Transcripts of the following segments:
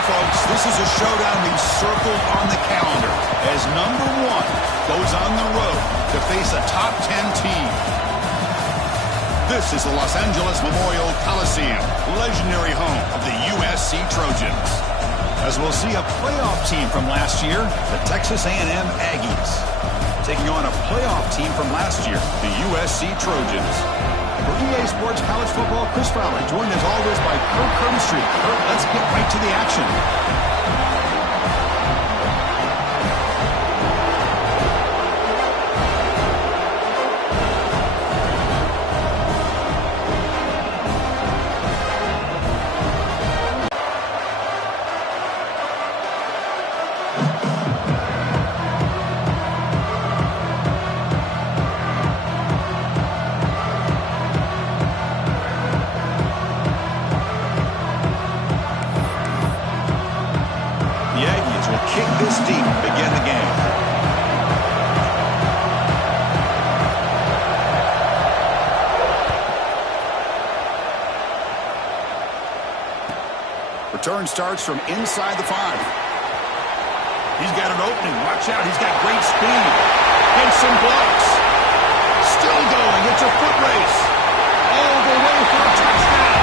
Folks, this is a showdown we've circled on the calendar as number one goes on the road to face a top 10 team. This is the Los Angeles Memorial Coliseum, legendary home of the USC Trojans. As we'll see a playoff team from last year, the Texas A&M Aggies, taking on a playoff team from last year, the USC Trojans. For EA Sports College Football, Chris Fowler, joined as always by Kirk Herbstreit. Kirk, let's get right to the action. Return starts from inside the 5. He's got an opening. Watch out. He's got great speed. And some blocks. Still going. It's a foot race. All the way for a touchdown.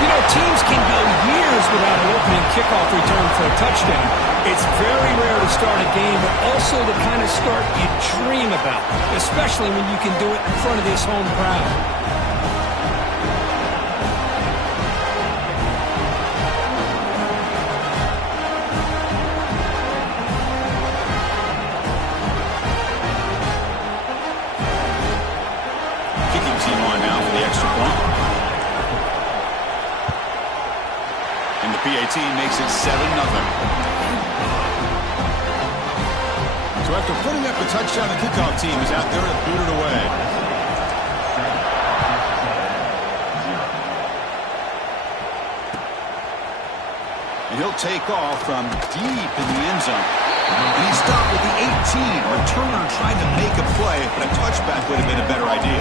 You know, teams can go years without an opening kickoff return for a touchdown. It's very rare to start a game, but also the kind of start you dream about, especially when you can do it in front of this home crowd. PAT makes it 7-0. After putting up the touchdown, the kickoff team is out there to boot it away. And he'll take off from deep in the end zone. And he stopped with the 18. Returner tried to make a play, but a touchback would have been a better idea.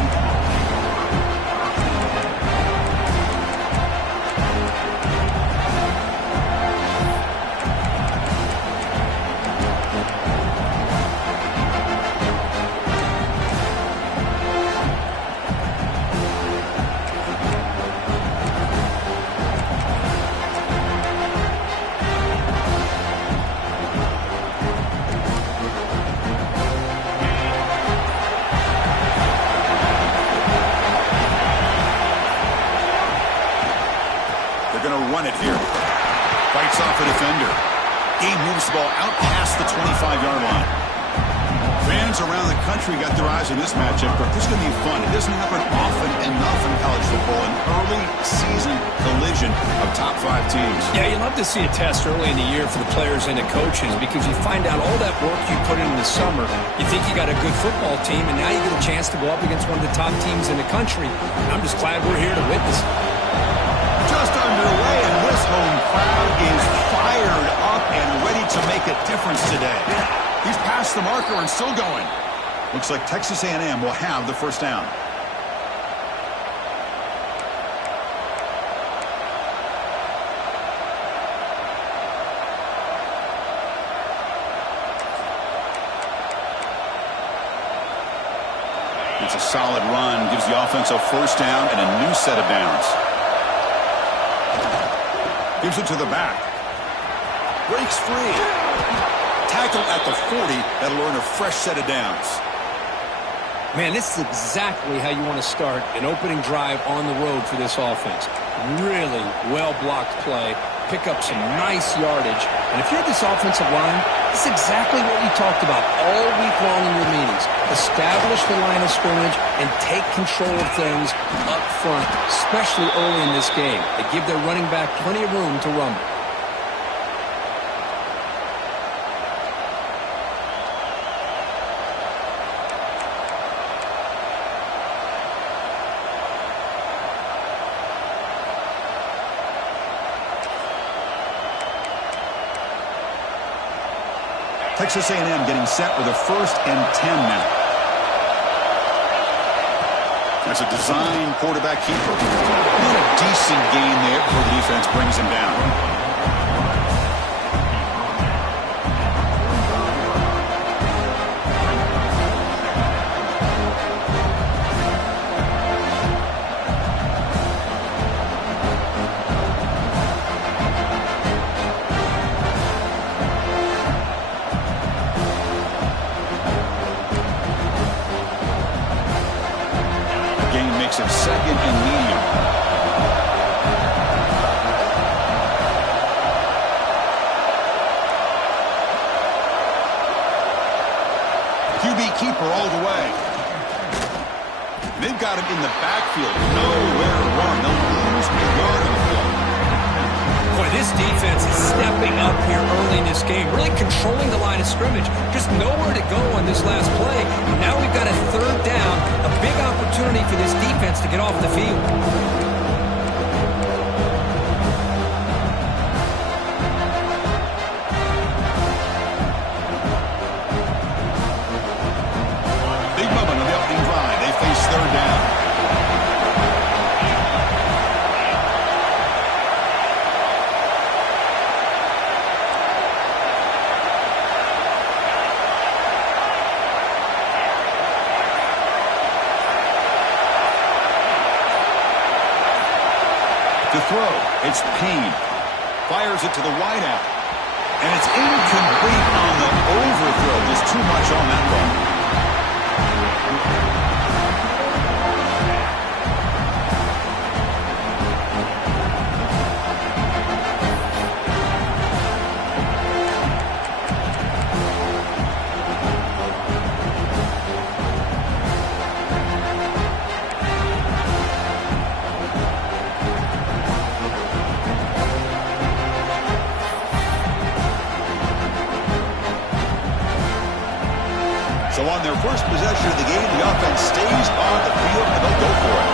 Run it here. Fights off a defender. He moves the ball out past the 25-yard line. Fans around the country got their eyes on this matchup, but this is going to be fun. It doesn't happen often enough in college football, an early season collision of top 5 teams. Yeah, you love to see a test early in the year for the players and the coaches because you find out all that work you put in the summer. You think you got a good football team, and now you get a chance to go up against one of the top teams in the country. I'm just glad we're here to witness it. Just underway, and this home crowd is fired up and ready to make a difference today. He's past the marker and still going. Looks like Texas A&M will have the first down. It's a solid run, gives the offense a first down and a new set of downs. Gives it to the back. Breaks free. Tackle at the 40. That'll earn a fresh set of downs. Man, this is exactly how you want to start an opening drive on the road for this offense. Really well-blocked play. Pick up some nice yardage. And if you're this offensive line, this is exactly what we talked about all week long in your meetings. Establish the line of scrimmage and take control of things up front, especially early in this game. They give their running back plenty of room to rumble. Texas A&M getting set with a 1st and 10 now. That's a design quarterback keeper. Not a decent gain there before the defense brings him down. Of 2nd and medium. QB keeper all the way. They've got him in the backfield. Nowhere to run. They'll lose a yard on the field. Boy, this defense is stepping up here early in this game, really controlling the line of scrimmage. Just nowhere to go on this last play. Now we've got a 3rd down, a big opportunity for this defense to get off the field. Big moment on the opening drive. They face 3rd down. To throw, it's Payne. Fires it to the wideout. And it's incomplete on the overthrow. There's too much on that ball. So on their first possession of the game, the offense stays on the field and they'll go for it.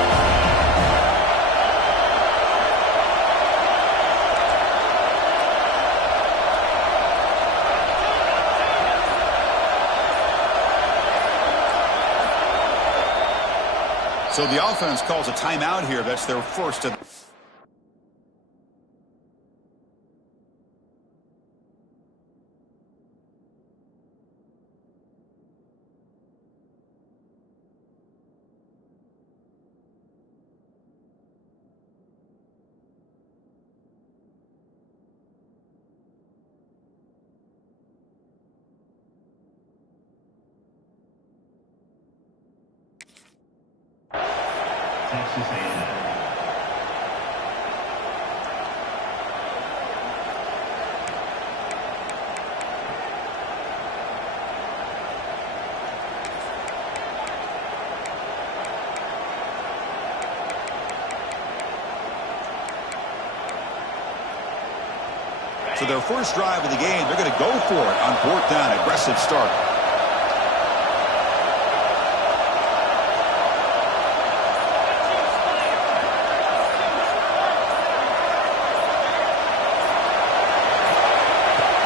So the offense calls a timeout here. That's their first. Texas A&M. So their first drive of the game, they're going to go for it on fourth down. Aggressive start.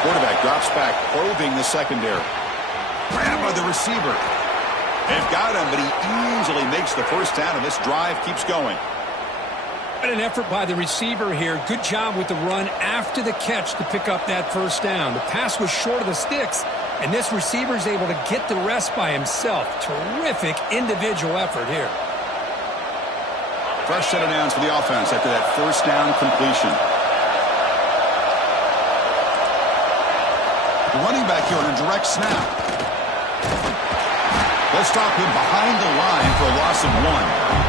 Quarterback drops back, probing the secondary. Grab by the receiver. They've got him, but he easily makes the first down, and this drive keeps going. What an effort by the receiver here. Good job with the run after the catch to pick up that first down. The pass was short of the sticks, and this receiver is able to get the rest by himself. Terrific individual effort here. Fresh set of downs for the offense after that first down completion. The running back here on a direct snap. They'll stop him behind the line for a loss of 1.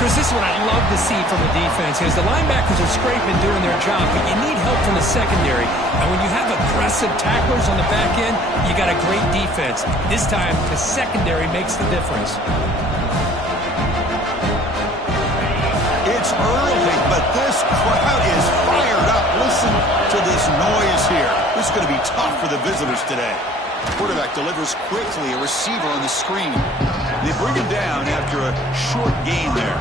Chris, this is what I love to see from the defense is the linebackers are scraping doing their job, but you need help from the secondary. And when you have aggressive tacklers on the back end, you got a great defense. This time, the secondary makes the difference. It's early, but this crowd is fired up. Listen to this noise here. This is going to be tough for the visitors today. Quarterback delivers quickly, a receiver on the screen. They bring him down after a short gain there.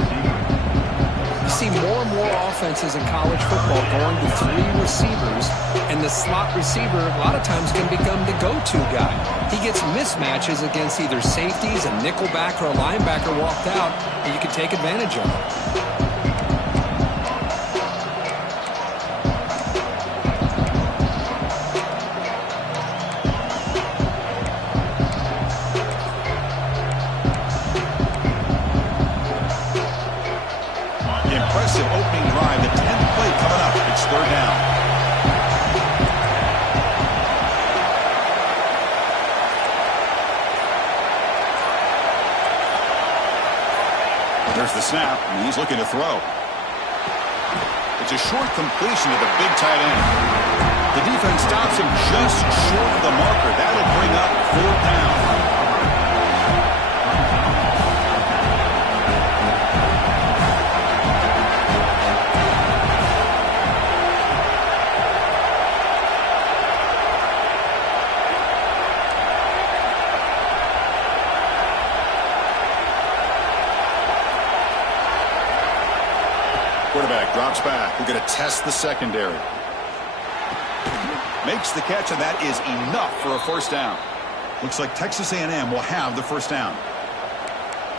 You see more and more offenses in college football going to 3 receivers, and the slot receiver a lot of times can become the go-to guy. He gets mismatches against either safeties, a nickelback, or a linebacker walked out, and you can take advantage of it. Impressive opening drive. The 10th play coming up. It's third down. There's the snap, and he's looking to throw. It's a short completion to the big tight end. The defense stops him just short of the marker. That'll bring up fourth down. Quarterback drops back. We're going to test the secondary. Makes the catch, and that is enough for a first down. Looks like Texas A&M will have the first down.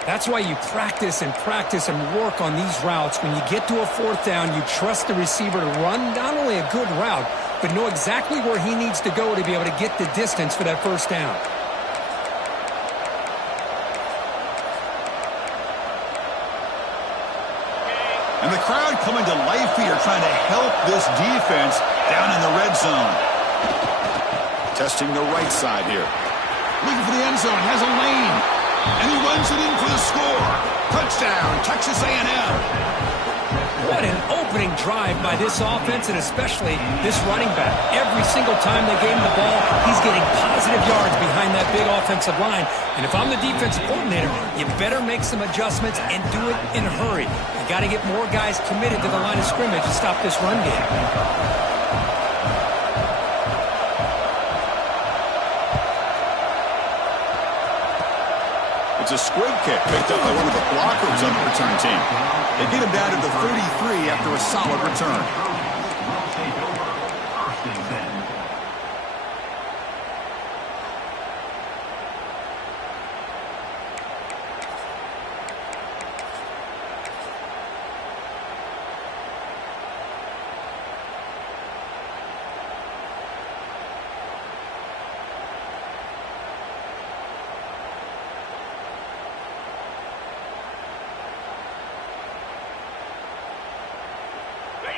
That's why you practice and work on these routes. When you get to a fourth down, you trust the receiver to run not only a good route, but know exactly where he needs to go to be able to get the distance for that first down. And the crowd coming to life here, trying to help this defense down in the red zone. Testing the right side here. Looking for the end zone, has a lane. And he runs it in for the score. Touchdown, Texas A&M. What an opening drive by this offense, and especially this running back. Every single time they gave him the ball, he's getting positive yards behind that big offensive line. And if I'm the defensive coordinator, you better make some adjustments and do it in a hurry. You got to get more guys committed to the line of scrimmage to stop this run game. It's a squib kick picked up by one of the blockers on the return team. They get him down to the 33 after a solid return.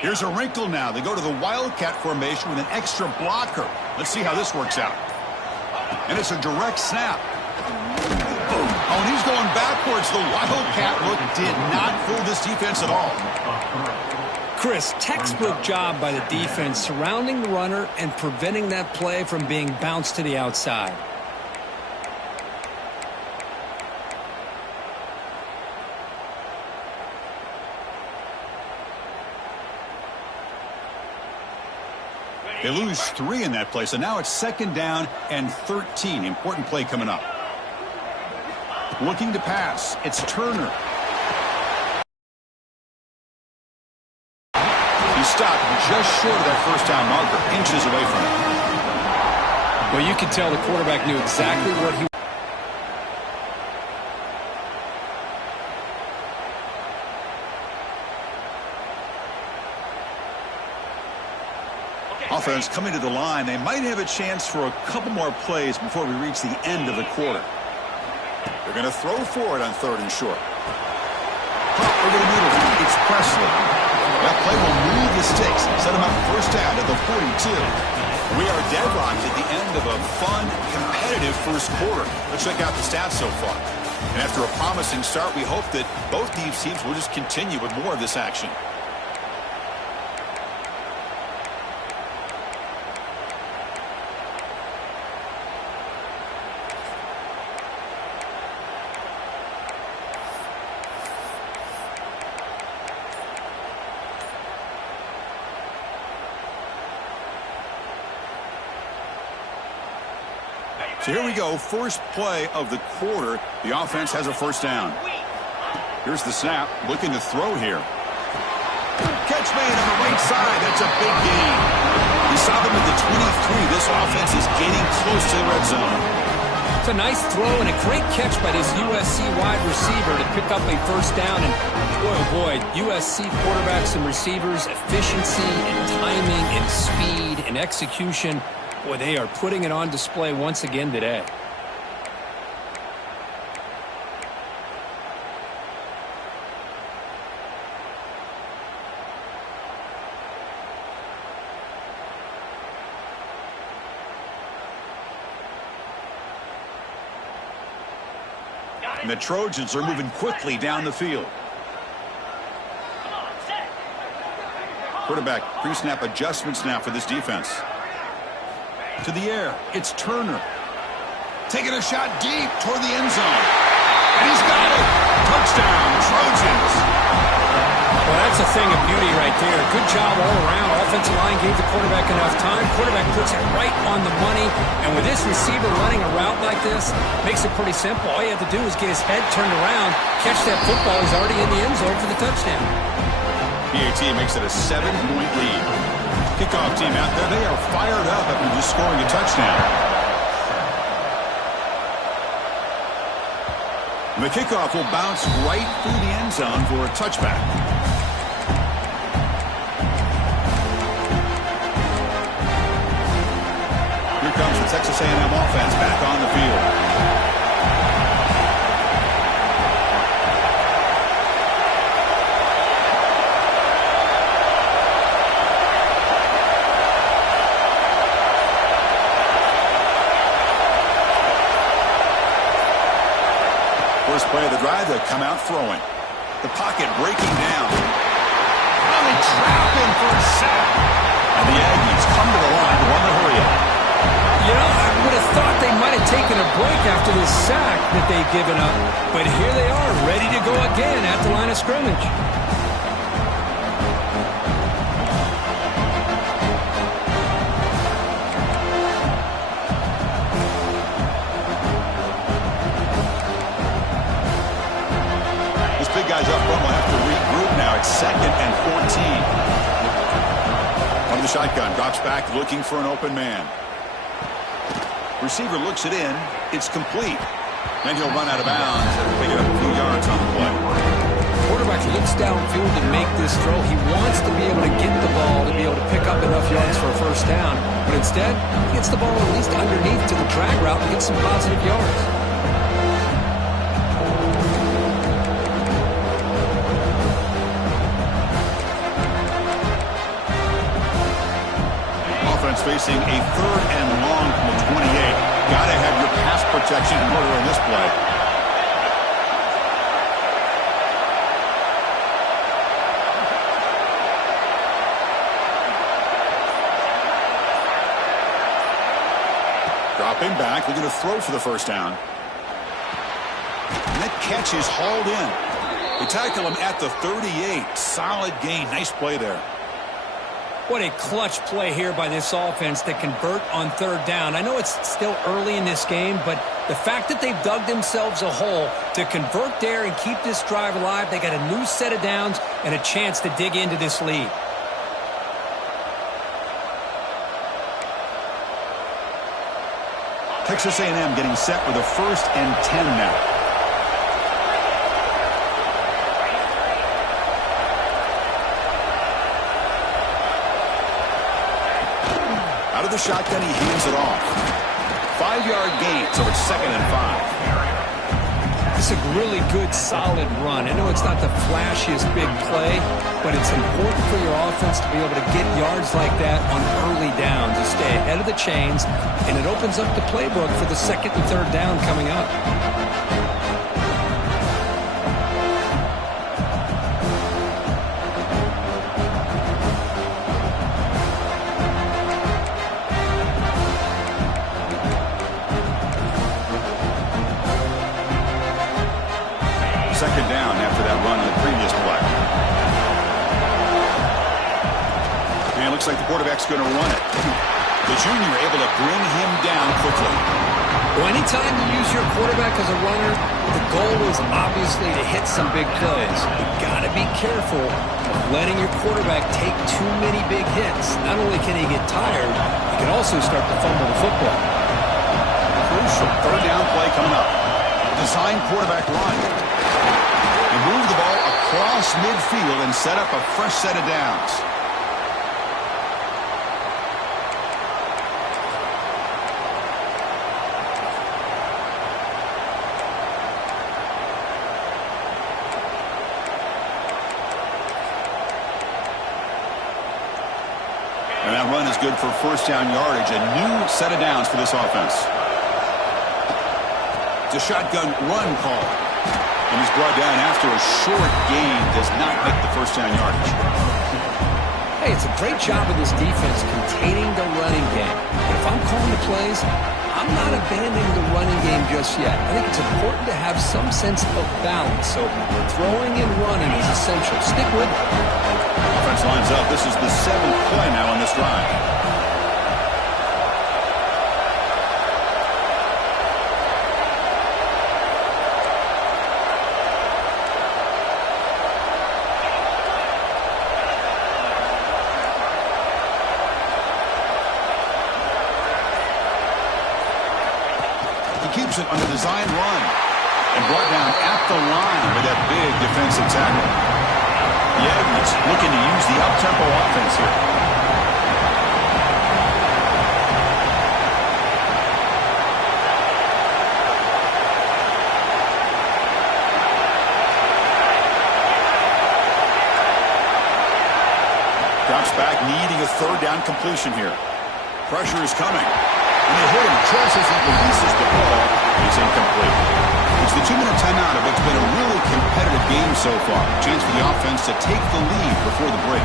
Here's a wrinkle now. They go to the Wildcat formation with an extra blocker. Let's see how this works out. And it's a direct snap. Oh, and he's going backwards. The Wildcat look did not fool this defense at all. Chris, textbook job by the defense surrounding the runner and preventing that play from being bounced to the outside. They lose 3 in that play, so now it's 2nd down and 13. Important play coming up. Looking to pass. It's Turner. He stopped just short of that first down marker, inches away from it. Well, you could tell the quarterback knew exactly what he Offense coming to the line. They might have a chance for a couple more plays before we reach the end of the quarter. They're going to throw for it on 3rd and short. Pop over the middle. It's Presley. That play will move the sticks. Set him up 1st down at the 42. We are deadlocked at the end of a fun, competitive 1st quarter. Let's check out the stats so far. And after a promising start, we hope that both these teams will just continue with more of this action. So here we go, first play of the quarter. The offense has a 1st down. Here's the snap, looking to throw here. Catch made on the right side. That's a big gain. We saw them at the 23. This offense is getting close to the red zone. It's a nice throw and a great catch by this USC wide receiver to pick up a 1st down. And boy, oh boy, USC quarterbacks and receivers, efficiency and timing and speed and execution. Boy, they are putting it on display once again today. And the Trojans are moving quickly down the field. Quarterback pre-snap adjustments now for this defense. To the air, it's Turner. Taking a shot deep toward the end zone. And he's got it. Touchdown, Trojans. Well, that's a thing of beauty right there. Good job all around. Offensive line gave the quarterback enough time. Quarterback puts it right on the money. And with this receiver running a route like this, makes it pretty simple. All you have to do is get his head turned around, catch that football. He's already in the end zone for the touchdown. PAT makes it a 7-point lead. Kickoff team out there, they are fired up after just scoring a touchdown. And the kickoff will bounce right through the end zone for a touchback. Here comes the Texas A&M offense back on the field. First play of the drive, they come out throwing. The pocket breaking down. Oh, they trap him for a sack. And the Aggies come to the line to run the hurry up. You know, I would have thought they might have taken a break after this sack that they've given up. But here they are, ready to go again at the line of scrimmage. the shotgun, drops back looking for an open man. Receiver looks it in. It's complete. Then he'll run out of bounds and pick it up a few yards on the play. Quarterback looks downfield to make this throw. He wants to be able to get the ball to be able to pick up enough yards for a first down. But instead, he gets the ball at least underneath to the drag route and gets some positive yards. Offense facing a 3rd and long from the 28. Got to have your pass protection in order in this play. Dropping back, looking to throw for the first down. And that catch is hauled in. They tackle him at the 38. Solid gain. Nice play there. What a clutch play here by this offense to convert on 3rd down. I know it's still early in this game, but the fact that they've dug themselves a hole to convert there and keep this drive alive, they got a new set of downs and a chance to dig into this lead. Texas A&M getting set with a 1st and 10 now. Out of the shotgun, he hands it off. 5-yard gain, so it's 2nd and 5. It's a really good, solid run. I know it's not the flashiest big play, but it's important for your offense to be able to get yards like that on early downs to stay ahead of the chains, and it opens up the playbook for the 2nd and 3rd down coming up. Second down after that run on the previous play. And it looks like the quarterback's going to run it. The junior able to bring him down quickly. Well, anytime you use your quarterback as a runner, the goal is obviously to hit some big plays. You've got to be careful of letting your quarterback take too many big hits. Not only can he get tired, he can also start to fumble the football. Crucial 3rd down play coming up. Design quarterback run. Move the ball across midfield and set up a fresh set of downs. And that run is good for 1st down yardage. A new set of downs for this offense. It's a shotgun run call. And he's brought down after a short gain. Does not make the 1st down yardage. Hey, it's a great job of this defense containing the running game. But if I'm calling the plays, I'm not abandoning the running game just yet. I think it's important to have some sense of balance. So throwing and running is essential. Stick with it. Offense lines up. This is the 7th play now on this drive. Keeps it on the design run and brought down at the line with that big defensive tackle. The Aggies looking to use the up-tempo offense here. Drops back, needing a 3rd down completion here. Pressure is coming. And they hit him just as he releases the ball. It's incomplete. It's the 2-minute timeout of what's been a really competitive game so far. Chance for the offense to take the lead before the break.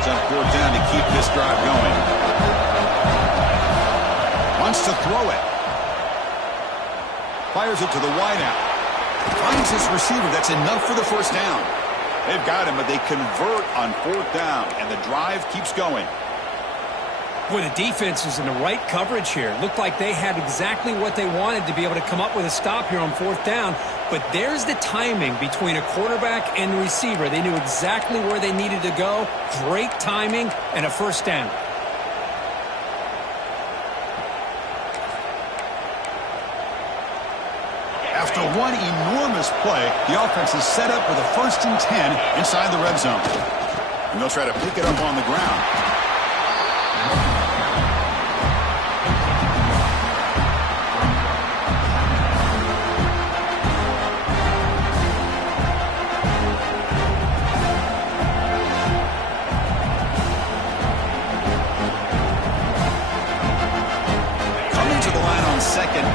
On 4th down to keep this drive going. Wants to throw it. Fires it to the wideout. Finds his receiver. That's enough for the 1st down. They've got him, but they convert on 4th down, and the drive keeps going. Well, the defense is in the right coverage here. Looked like they had exactly what they wanted to be able to come up with a stop here on 4th down. But there's the timing between a quarterback and the receiver. They knew exactly where they needed to go. Great timing and a 1st down. After one enormous play, the offense is set up with a 1st and 10 inside the red zone. And they'll try to pick it up on the ground.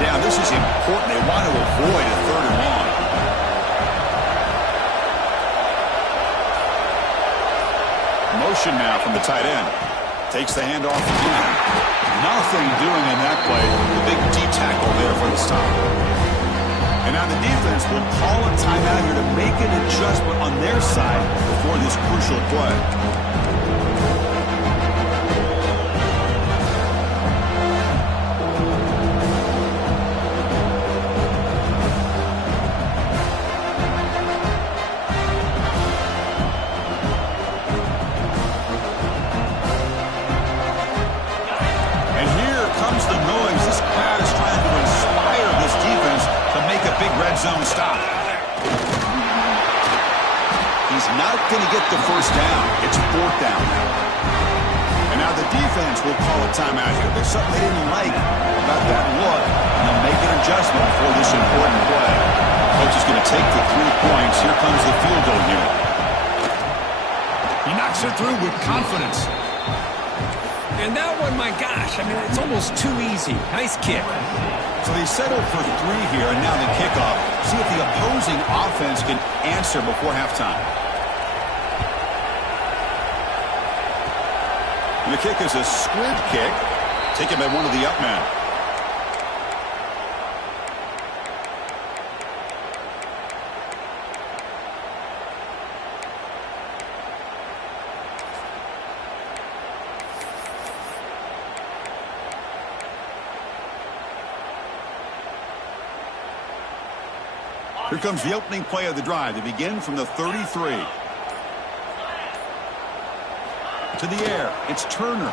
Down. This is important. They want to avoid a 3rd and long. Motion now from the tight end. Takes the handoff again. Nothing doing in that play. The big D tackle there for the stop. And now the defense will call a timeout here to make an adjustment on their side before this crucial play. Zone stop. He's not going to get the 1st down. It's 4th down now. And now the defense will call a timeout here. There's something they didn't like about that look, and they'll make an adjustment for this important play. Coach is going to take the 3 points. Here comes the field goal unit. He knocks it through with confidence. And that one, my gosh, I mean, it's almost too easy. Nice kick. So they settle for 3 here, and now the kickoff. See if the opposing offense can answer before halftime. And the kick is a squib kick, taken by one of the up men. Here comes the opening play of the drive. They begin from the 33. To the air. It's Turner.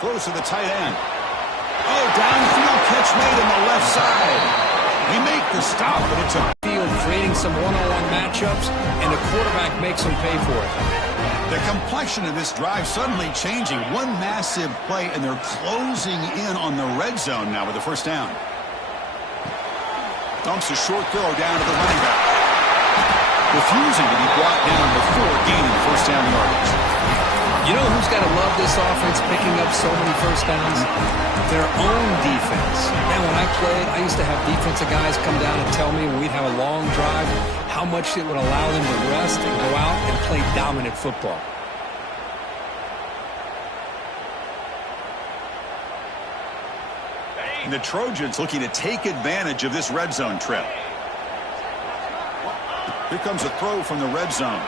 Close to the tight end. Oh, downfield catch made on the left side. They make the stop, but it's a field creating some one-on-one matchups, and the quarterback makes them pay for it. The complexion of this drive suddenly changing. One massive play, and they're closing in on the red zone now with the 1st down. Dumps a short throw down to the running back. Refusing to be brought down before gaining 1st down yardage. You know who's got to love this offense picking up so many 1st downs? Their own defense. Man, when I played, I used to have defensive guys come down and tell me when we'd have a long drive how much it would allow them to rest and go out and play dominant football. And the Trojans looking to take advantage of this red zone trip. Here comes a throw from the red zone.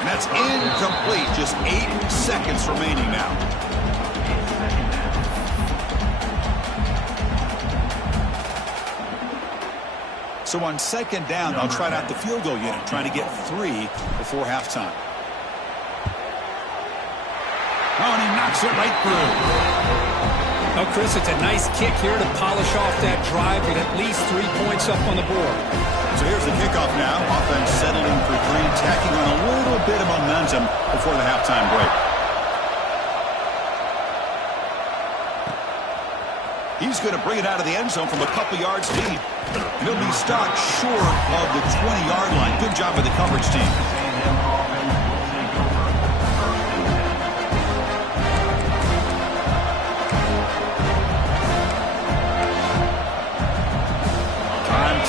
And that's incomplete. Just 8 seconds remaining now. So on 2nd down, they'll try out the field goal unit, trying to get 3 before halftime. Oh, and he knocks it right through. Oh, Chris, it's a nice kick here to polish off that drive with at least 3 points up on the board. So here's the kickoff now. Offense settling for 3, tacking on a little bit of momentum before the halftime break. He's going to bring it out of the end zone from a couple yards deep. And he'll be stopped short of the 20-yard line. Good job by the coverage team.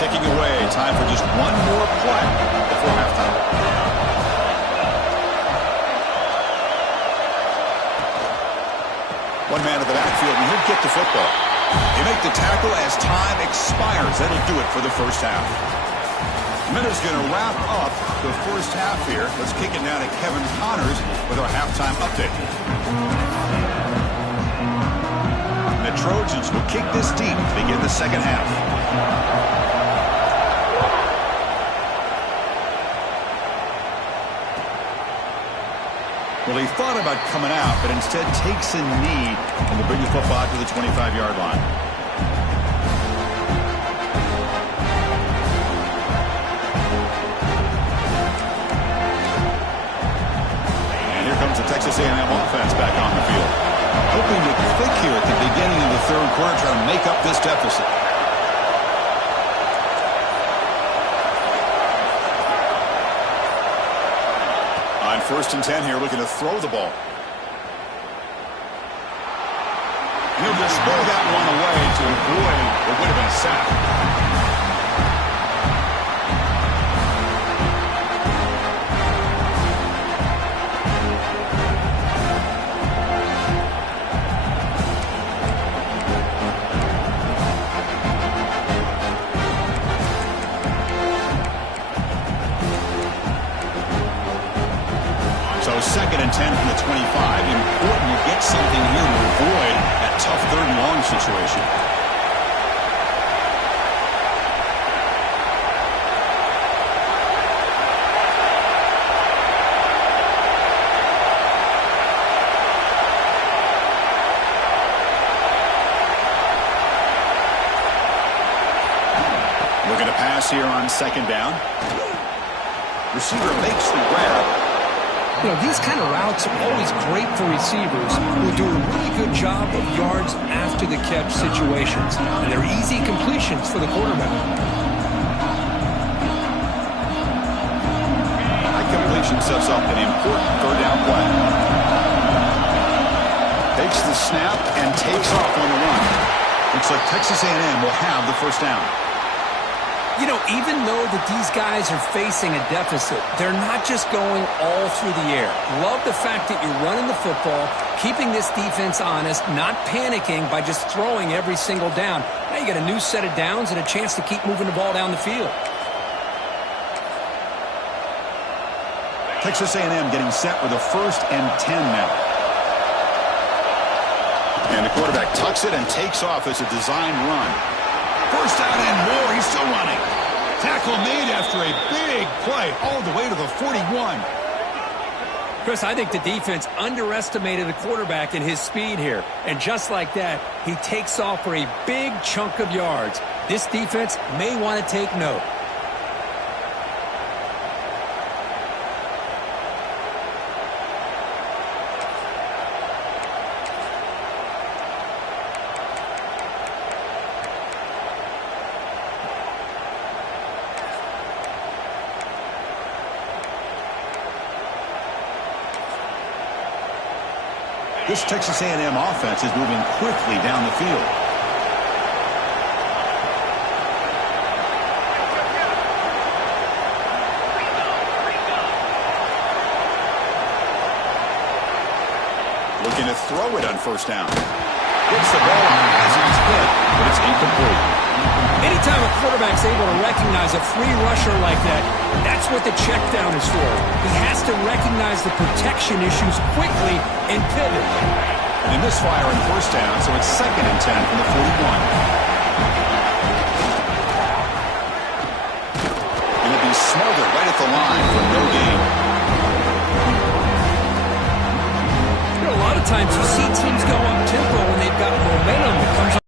Ticking away. Time for just one more play before halftime. One man at the backfield, and he'll get the football. They make the tackle as time expires. That'll do it for the 1st half. Minutes going to wrap up the first half here. Let's kick it now to Kevin Connors with our halftime update. The Trojans will kick this deep to begin the second half. Well, he thought about coming out, but instead takes a knee and will bring the football to the 25-yard line. And here comes the Texas A&M offense back on the field. Hoping to click here at the beginning of the third quarter, trying to make up this deficit. On 1st and 10 here, looking to throw the ball. And he'll just throw that one away to avoid what would have been a sack. Second and 10 from the 25. Important to get something here to avoid that tough third and long situation. Looking to pass here on second down. Receiver makes the grab. You know, these kind of routes are always great for receivers who do a really good job of yards after the catch situations. And they're easy completions for the quarterback. That completion sets up an important third down play. Takes the snap and takes off on the run. Looks like Texas A&M will have the first down. You know, even though that these guys are facing a deficit, they're not just going all through the air. Love the fact that you're running the football, keeping this defense honest, not panicking by just throwing every single down. Now you got a new set of downs and a chance to keep moving the ball down the field. Texas A&M getting set with a 1st and 10 now. And the quarterback tucks it and takes off as a design run. First down and more. He's still running. Tackle made after a big play all the way to the 41. Chris, I think the defense underestimated the quarterback in his speed here. And just like that, he takes off for a big chunk of yards. This defense may want to take note. This Texas A&M offense is moving quickly down the field. Looking to throw it on first down. Gets the ball on as he's hit, but it's incomplete. Anytime a quarterback's able to recognize a free rusher like that, that's what the check down is for. He has to recognize the protection issues quickly and pivot. And they misfire on first down, so it's 2nd and 10 from the 41. And it'll be smothered right at the line for no gain. You know, a lot of times you see teams go up tempo when they've got momentum that comes on.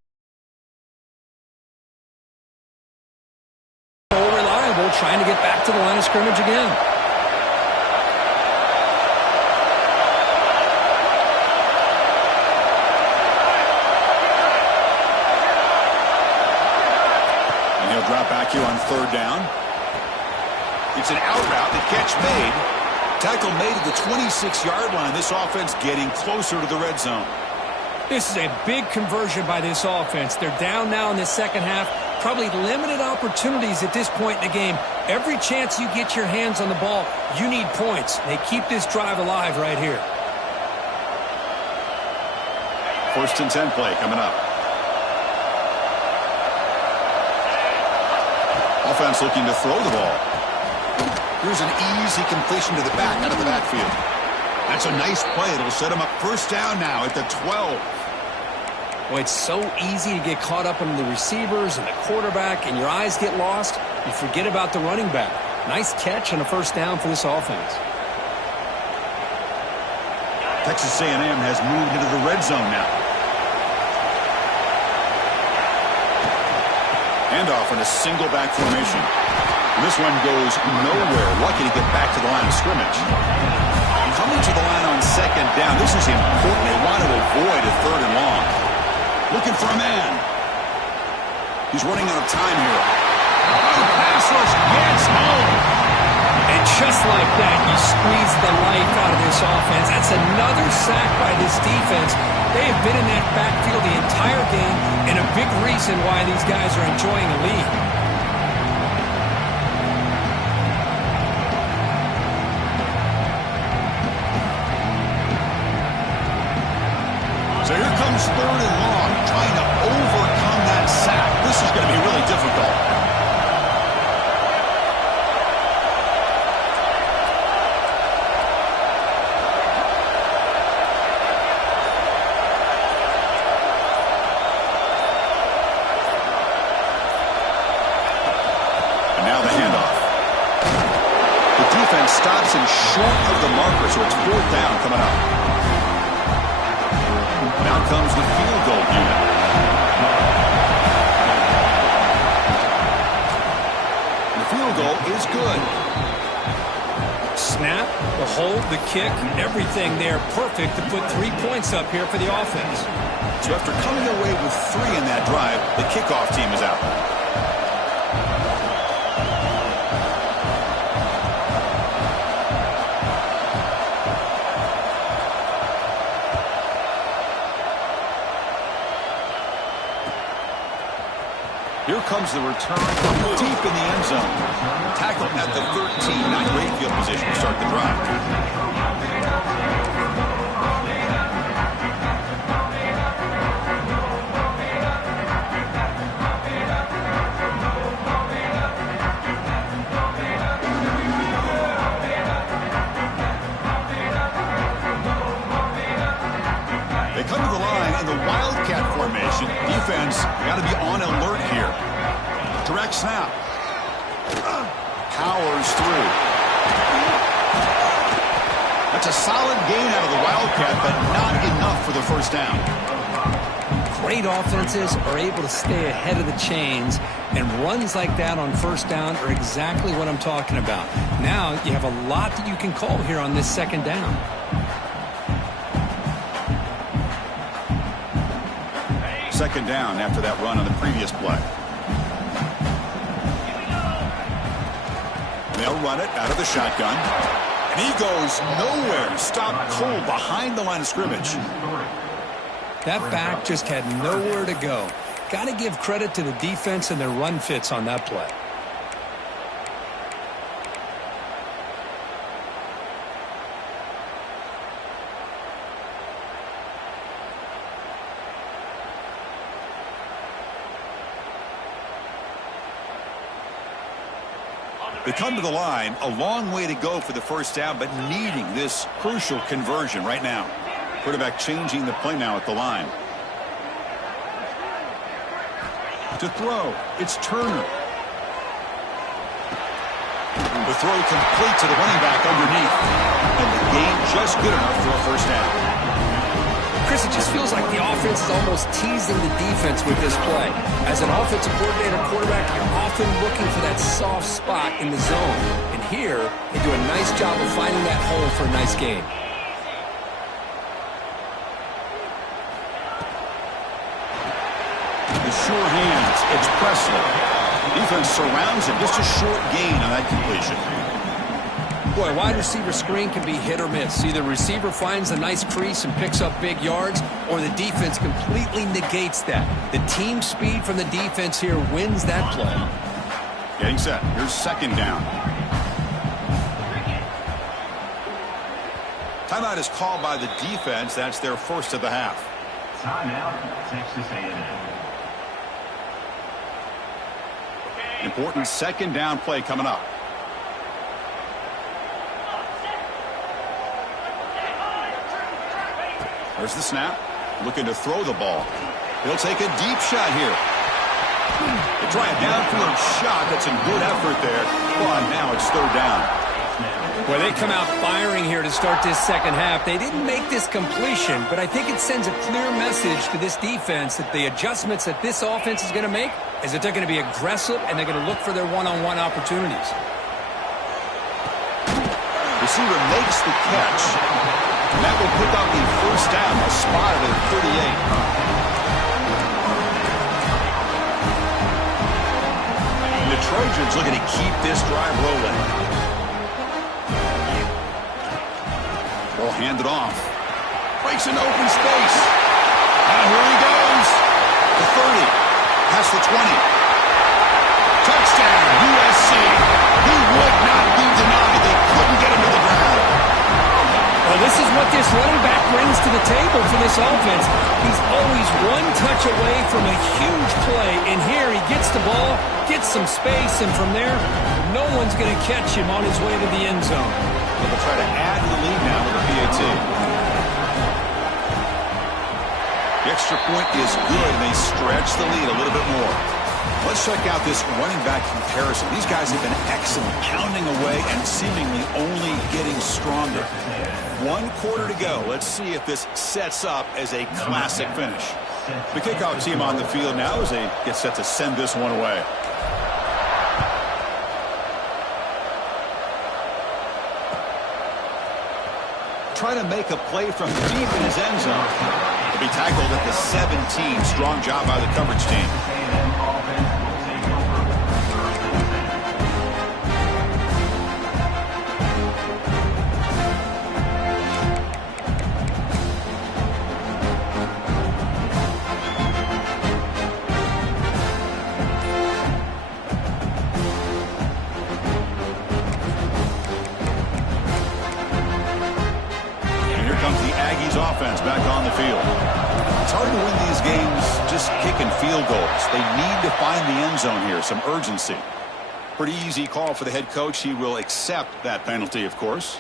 Trying to get back to the line of scrimmage again. And he'll drop back here on 3rd down. It's an out route. The catch made. Tackle made at the 26-yard line. This offense getting closer to the red zone. This is a big conversion by this offense. They're down now in the second half. Probably limited opportunities at this point in the game. Every chance you get your hands on the ball, you need points. They keep this drive alive right here. 1st and 10 play coming up. offense looking to throw the ball. Here's an easy completion to the back out of the backfield. That's a nice play. It'll set him up first down now at the 12. Well, it's so easy to get caught up in the receivers and the quarterback, and your eyes get lost. You forget about the running back. Nice catch and a first down for this offense. Texas A&M has moved into the red zone now. Handoff in a single back formation. This one goes nowhere. Lucky to get back to the line of scrimmage. Coming to the line on second down. This is important. They want to avoid a third and long. Looking for a man. He's running out of time here. The pass rush gets home. And just like that, you squeeze the life out of this offense. That's another sack by this defense. They have been in that backfield the entire game, and a big reason why these guys are enjoying a lead. So here comes third and long, trying to overcome that sack. This is going to be really difficult. And now the handoff. The defense stops him short of the marker, so it's fourth down coming up. Now comes the field goal unit. The field goal is good. Snap, the hold, the kick, everything there perfect to put 3 points up here for the offense. So after coming away with 3 in that drive, the kickoff team is out. Here comes the return deep in the end zone. Tackle at the 13. Not great field position to start the drive. They come to the line in the Wildcat formation. Defense got to be on alert here. Direct snap. Powers through. That's a solid gain out of the Wildcat, but not enough for the first down. Great offenses are able to stay ahead of the chains, and runs like that on first down are exactly what I'm talking about. Now you have a lot that you can call here on this second down. Second down after that run on the previous play. They'll run it out of the shotgun. And he goes nowhere. Stopped cold behind the line of scrimmage. That back just had nowhere to go. Got to give credit to the defense and their run fits on that play. They come to the line, a long way to go for the first down, but needing this crucial conversion right now. Quarterback changing the play now at the line. To throw, it's Turner. The throw complete to the running back underneath. And the gain just good enough for a first down. Chris, it just feels like the offense is almost teasing the defense with this play. As an offensive coordinator quarterback, you're often looking for that soft spot in the zone. And here, they do a nice job of finding that hole for a nice gain. The sure hands, it's Presley. Defense surrounds him. Just a short gain on that completion. Boy, wide receiver screen can be hit or miss. Either receiver finds a nice crease and picks up big yards, or the defense completely negates that. The team speed from the defense here wins that play. Getting set. Here's second down. Timeout is called by the defense. That's their first of the half. Timeout, Texas A&M. Important second down play coming up. There's the snap. Looking to throw the ball. He'll take a deep shot here. They try a downfield shot. That's a good effort there. But now it's third down. Well, they come out firing here to start this second half. They didn't make this completion, but I think it sends a clear message to this defense that the adjustments that this offense is going to make is that they're going to be aggressive and they're going to look for their one-on-one opportunities. Receiver makes the catch. And that will pick up the first down, a spot at 38. And the Trojans looking to keep this drive rolling. Ball handed off. Breaks into open space. And here he goes. The 30. Past the 20. Touchdown, USC. He would not be denied. They couldn't get him to the ground. Well, this is what this running back brings to the table for this offense. He's always one touch away from a huge play, and here he gets the ball, gets some space, and from there, no one's going to catch him on his way to the end zone. They'll try to add to the lead now with a PAT. The extra point is good, and they stretch the lead a little bit more. Let's check out this running back comparison. These guys have been excellent, pounding away and seemingly only getting stronger. 1 quarter to go. Let's see if this sets up as a classic finish. The kickoff team on the field now as they get set to send this one away. Try to make a play from deep in his end zone. He'll be tackled at the 17. Strong job by the coverage team. Offense back on the field. It's hard to win these games just kicking field goals. They need to find the end zone here, some urgency. Pretty easy call for the head coach. He will accept that penalty, of course.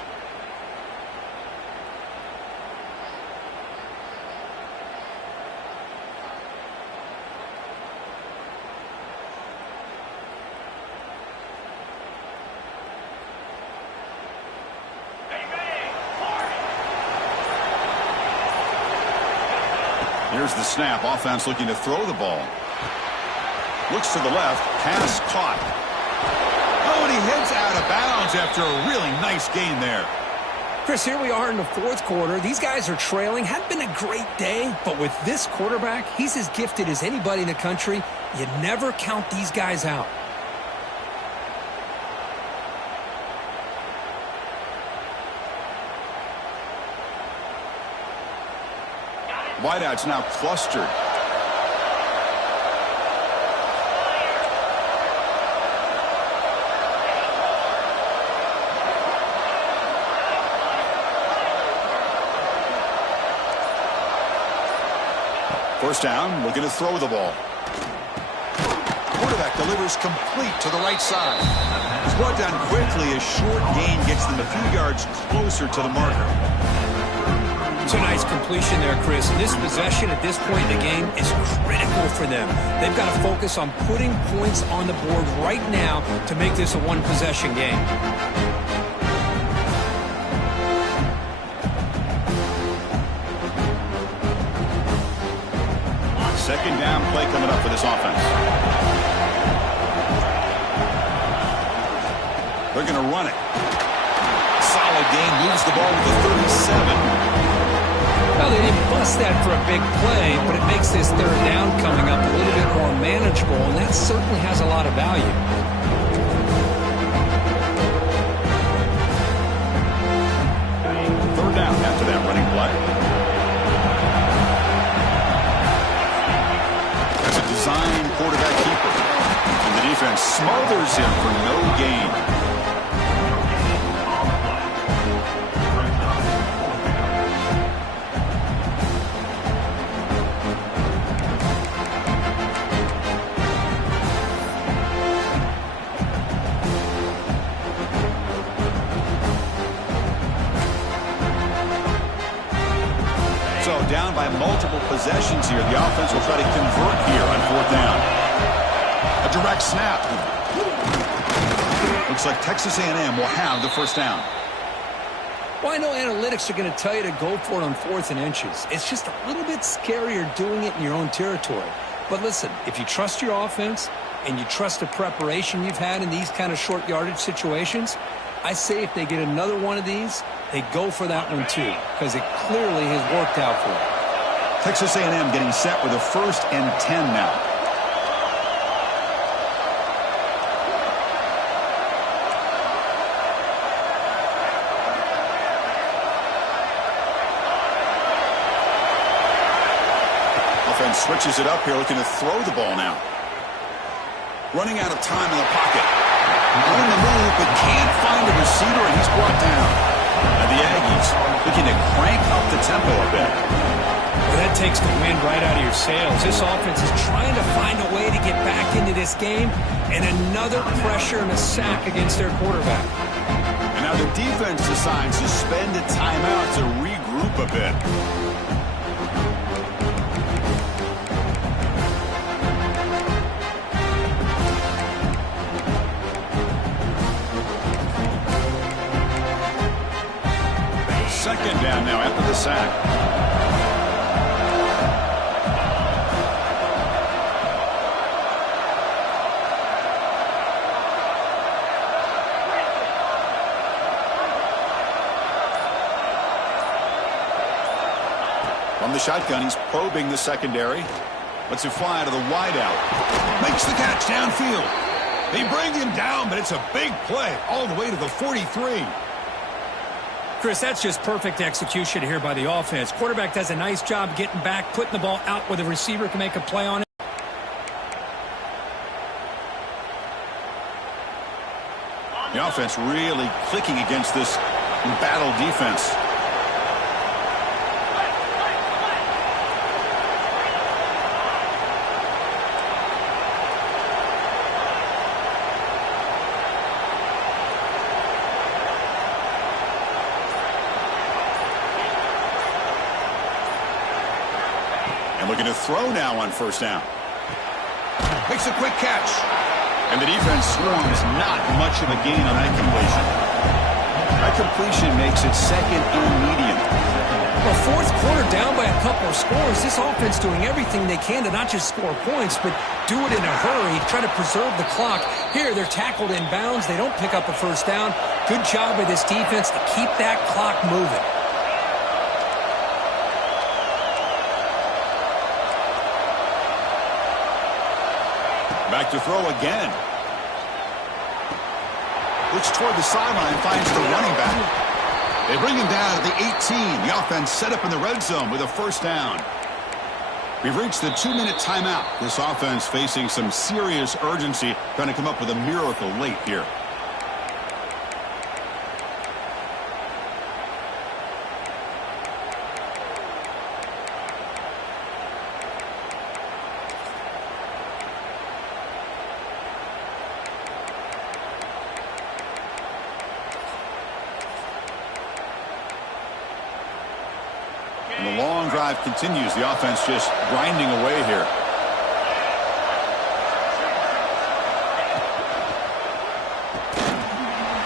Here's the snap. Offense looking to throw the ball. Looks to the left. Pass caught. Oh, and he heads out of bounds after a really nice gain there. Chris, here we are in the fourth quarter. These guys are trailing. Hadn't been a great day, but with this quarterback, he's as gifted as anybody in the country. You never count these guys out. Wideouts now clustered. First down, looking to throw the ball. Quarterback delivers complete to the right side. It's brought down quickly. A short gain gets them a few yards closer to the marker. It's a nice completion there, Chris. And this possession at this point in the game is critical for them. They've got to focus on putting points on the board right now to make this a one-possession game. Second down play coming up for this offense. They're going to run it. Solid gain, moves the ball with the 37. Well, they didn't bust that for a big play, but it makes this third down coming up a little bit more manageable, and that certainly has a lot of value. Third down after that running play. That's a design quarterback keeper. And the defense smothers him for no gain. So down by multiple possessions here. The offense will try to convert here on 4th down. A direct snap. Looks like Texas A&M will have the first down. Well, I know analytics are going to tell you to go for it on 4th and inches. It's just a little bit scarier doing it in your own territory. But listen, if you trust your offense and you trust the preparation you've had in these kind of short yardage situations, I say if they get another one of these, they go for that one too, because it clearly has worked out for them. Texas A&M getting set with a 1st and 10 now. Offense switches it up here, looking to throw the ball now. Running out of time in the pocket. On the move, but can't find a receiver, and he's brought down. And the Aggies looking to crank up the tempo a bit. Well, that takes the wind right out of your sails. This offense is trying to find a way to get back into this game, and another pressure and a sack against their quarterback. And now the defense decides to spend a timeout to regroup a bit. Second down now after the sack. From the shotgun, he's probing the secondary. Lets it fly to the wideout. Makes the catch downfield. They bring him down, but it's a big play all the way to the 43. Chris, that's just perfect execution here by the offense. Quarterback does a nice job getting back, putting the ball out where the receiver can make a play on it. The offense really clicking against this battle defense. And looking to throw now on 1st down. Makes a quick catch. And the defense swarms not much of a gain on that completion. That completion makes it 2nd and medium. Well, 4th quarter down by a couple of scores. This offense doing everything they can to not just score points, but do it in a hurry, try to preserve the clock. Here, they're tackled in bounds. They don't pick up a 1st down. Good job by this defense to keep that clock moving. Back to throw again. Looks toward the sideline, finds the running back. They bring him down at the 18. The offense set up in the red zone with a 1st down. We've reached the 2-minute timeout. This offense facing some serious urgency, trying to come up with a miracle late here. And the long drive continues. The offense just grinding away here.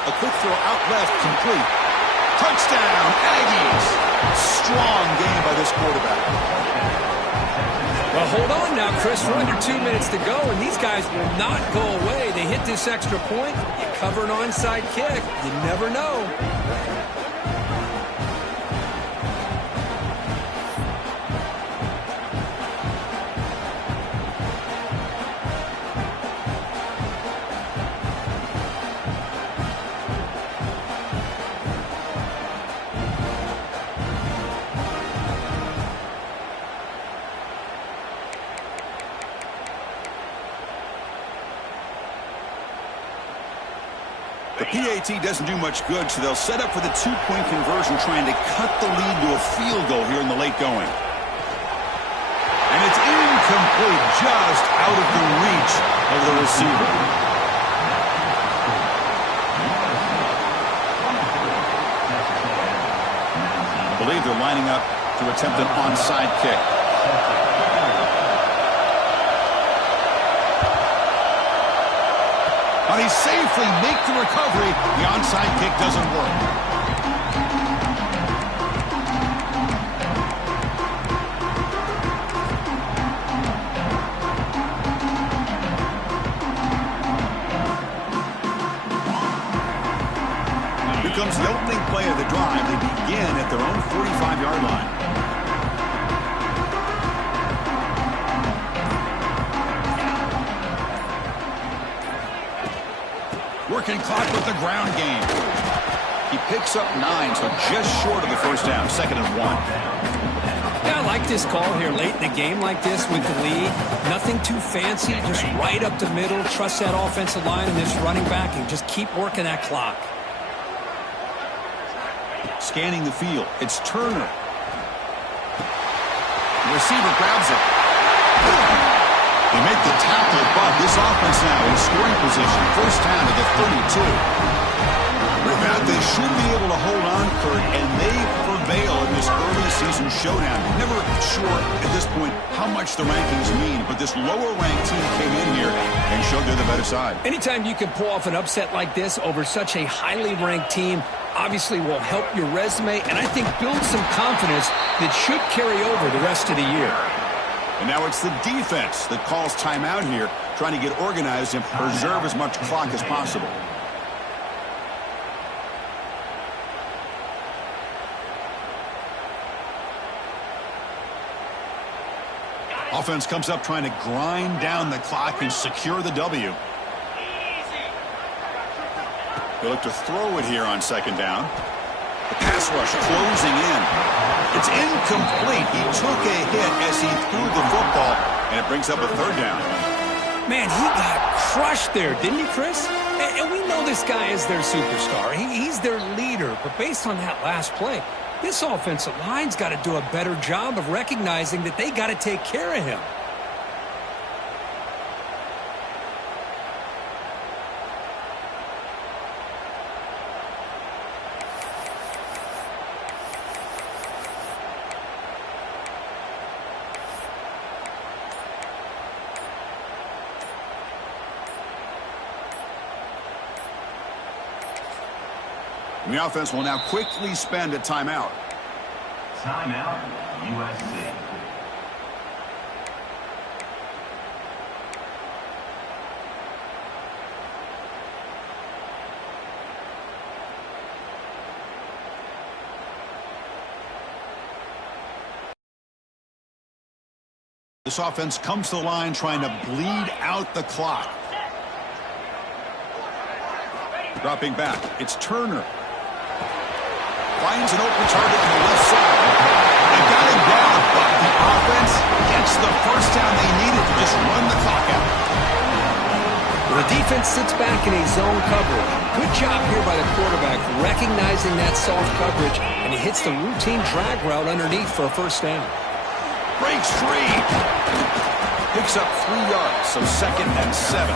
A quick throw out left, complete. Touchdown, Aggies. Strong game by this quarterback. Well, hold on now, Chris. We're under 2 minutes to go, and these guys will not go away. They hit this extra point. You cover an onside kick. You never know. The PAT doesn't do much good, so they'll set up for the 2-point conversion, trying to cut the lead to a field goal here in the late going. And it's incomplete, just out of the reach of the receiver. I believe they're lining up to attempt an onside kick. But he safely makes the recovery. The onside kick doesn't work. Comes the opening play of the drive. They begin at their own 45-yard line. Working clock with the ground game. He picks up 9, so just short of the first down. 2nd and 1. Yeah, I like this call here late in the game like this with the lead. Nothing too fancy, just right up the middle. Trust that offensive line and this running back and just keep working that clock. Scanning the field. It's Turner. The receiver grabs it. They make the tackle, but this offense now in scoring position. First down at the 32. With that, they should be able to hold on, Kurt, and they prevail in this early season showdown. Never sure at this point how much the rankings mean, but this lower-ranked team came in here and showed they're the better side. Anytime you can pull off an upset like this over such a highly ranked team, obviously will help your resume and I think build some confidence that should carry over the rest of the year. And now it's the defense that calls timeout here, trying to get organized and preserve as much clock as possible. Offense comes up trying to grind down the clock and secure the W. They look to throw it here on 2nd down. The pass rush closing in. It's incomplete. He took a hit as he threw the football, and it brings up a 3rd down. Man, he got crushed there, didn't he, Chris? And we know this guy is their superstar. He's their leader. But based on that last play, this offensive line's got to do a better job of recognizing that they got to take care of him. And the offense will now quickly spend a timeout. Timeout, USC. This offense comes to the line trying to bleed out the clock. Dropping back, it's Turner. Finds an open target on the left side. They got him down, but the offense gets the first down they needed to just run the clock out. The defense sits back in a zone coverage. Good job here by the quarterback recognizing that soft coverage, and he hits the routine drag route underneath for a first down. Breaks free. Picks up 3 yards, so 2nd and 7.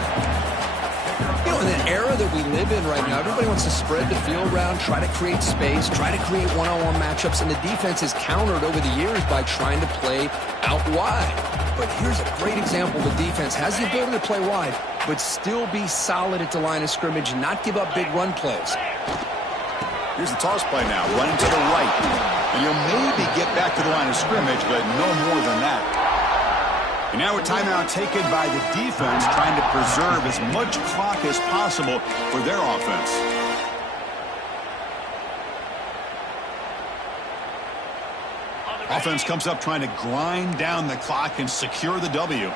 You know, in the era that we live in right now, everybody wants to spread the field around, try to create space, try to create one-on-one matchups, and the defense is countered over the years by trying to play out wide. But here's a great example. The defense has the ability to play wide, but still be solid at the line of scrimmage and not give up big run plays. Here's the toss play now, running to the right. And you'll maybe get back to the line of scrimmage, but no more than that. And now a timeout taken by the defense, trying to preserve as much clock as possible for their offense. Offense comes up trying to grind down the clock and secure the W.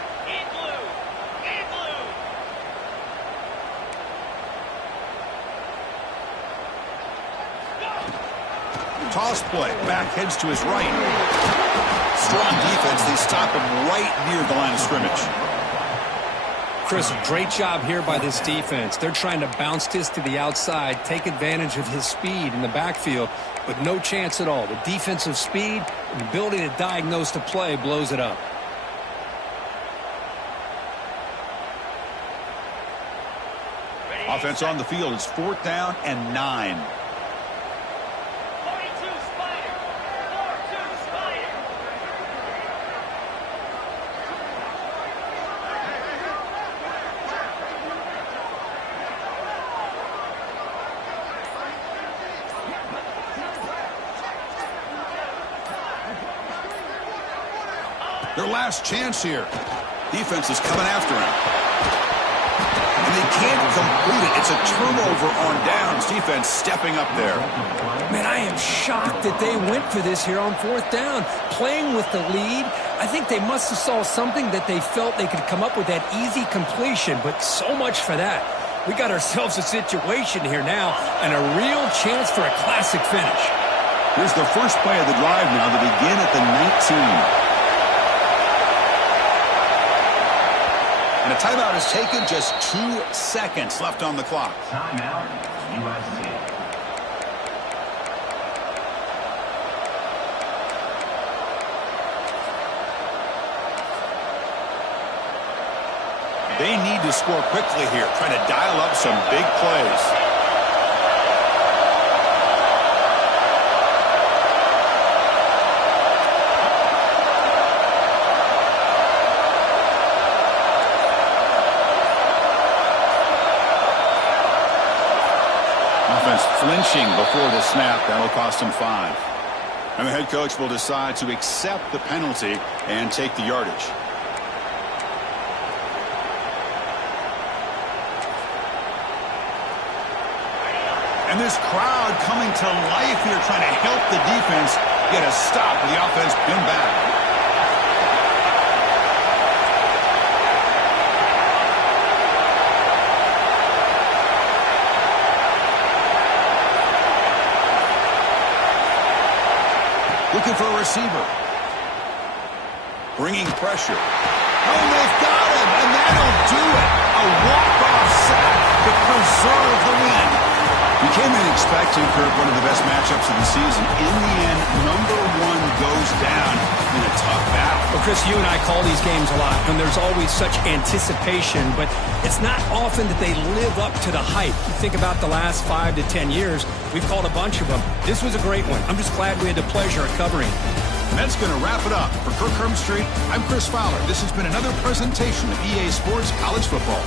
Toss play, back heads to his right. Strong defense, they stop him right near the line of scrimmage. Chris, great job here by this defense. They're trying to bounce this to the outside, take advantage of his speed in the backfield, but no chance at all. The defensive speed and ability to diagnose the play blows it up. Offense on the field, it's 4th down and 9. Their last chance here. Defense is coming after him. And they can't complete it. It's a turnover on downs. Defense stepping up there. Man, I am shocked that they went for this here on 4th down. Playing with the lead, I think they must have saw something that they felt they could come up with that easy completion, but so much for that. We got ourselves a situation here now and a real chance for a classic finish. Here's the first play of the drive now to begin at the 19. And a timeout is taken, just 2 seconds left on the clock. Timeout, USC. They need to score quickly here, trying to dial up some big plays. Flinching before the snap. That'll cost him 5. And the head coach will decide to accept the penalty and take the yardage. And this crowd coming to life here, trying to help the defense get a stop with the offense pinned back. Looking for a receiver. Bringing pressure. Oh, they've got him, and that'll do it. A walk-off sack to preserve the win. We came in expecting, Kirk, one of the best matchups of the season. In the end, number 1 goes down in a tough battle. Well, Chris, you and I call these games a lot, and there's always such anticipation, but it's not often that they live up to the hype. You think about the last 5 to 10 years, we've called a bunch of them. This was a great one. I'm just glad we had the pleasure of covering. And that's going to wrap it up. For Kirk Herbstreit, I'm Chris Fowler. This has been another presentation of EA Sports College Football.